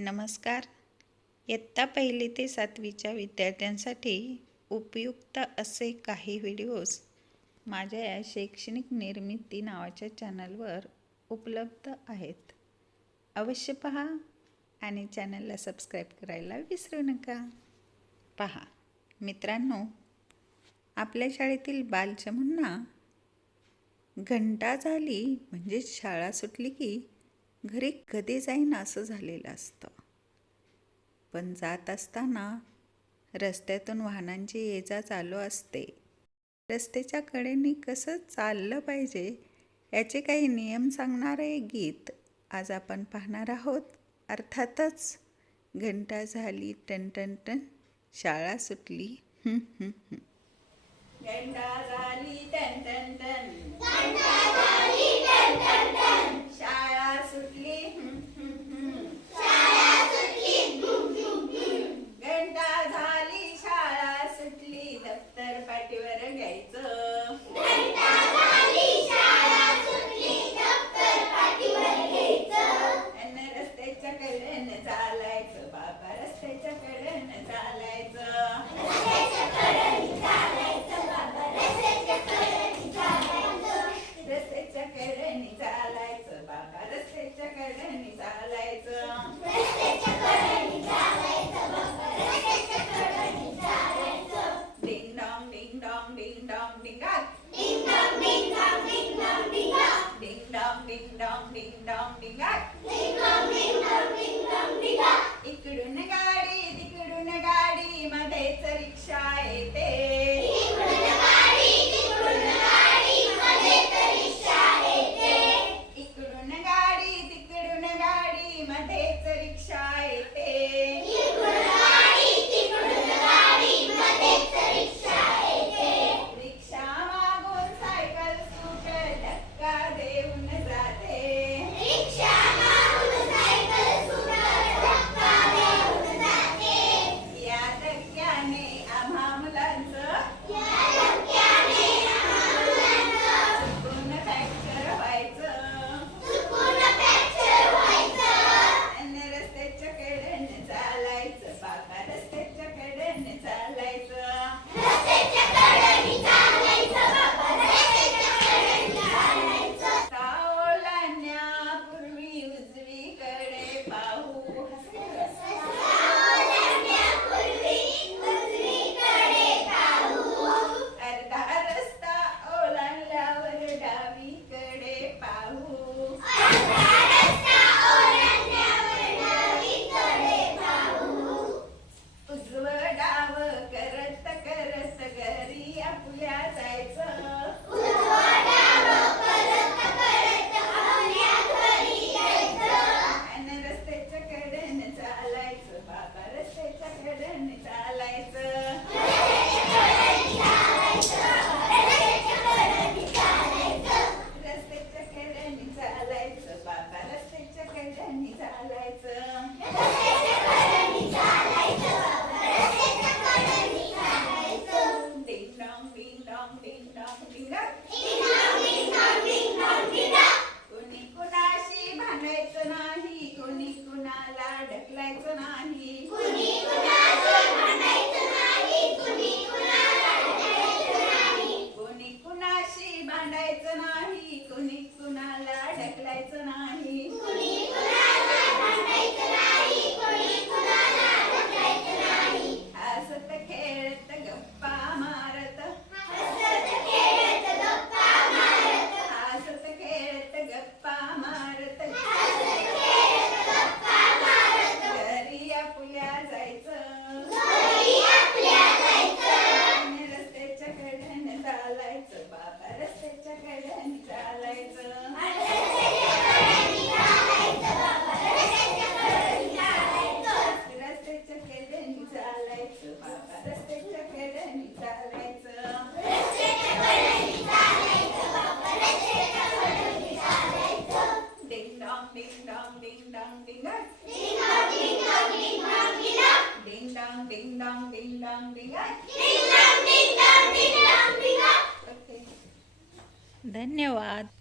नमस्कार. इयत्ता पहिली ते सातवीच्या विद्यार्थ्यांसाठी उपयुक्त असे काही व्हिडिओज माझ्या या शैक्षणिक निर्मिती नावाच्या चॅनलवर उपलब्ध आहेत. अवश्य पहा आणि चॅनलला सबस्क्राईब करायला विसरू नका. पहा मित्रांनो आपल्या शाळेतील बालचमूंना घंटा झाली म्हणजेच शाळा सुटली की घरी कधी जाईन असं झालेलं असतं. पण जात असताना रस्त्यातून वाहनांची ये जा चालू असते. रस्त्याच्या कडेने कसं चाललं पाहिजे याचे काही नियम सांगणारे गीत आज आपण पाहणार आहोत. अर्थातच घंटा झाली टन टन टन शाळा सुटली. घंटा झाली टन टन टन धन्यवाद.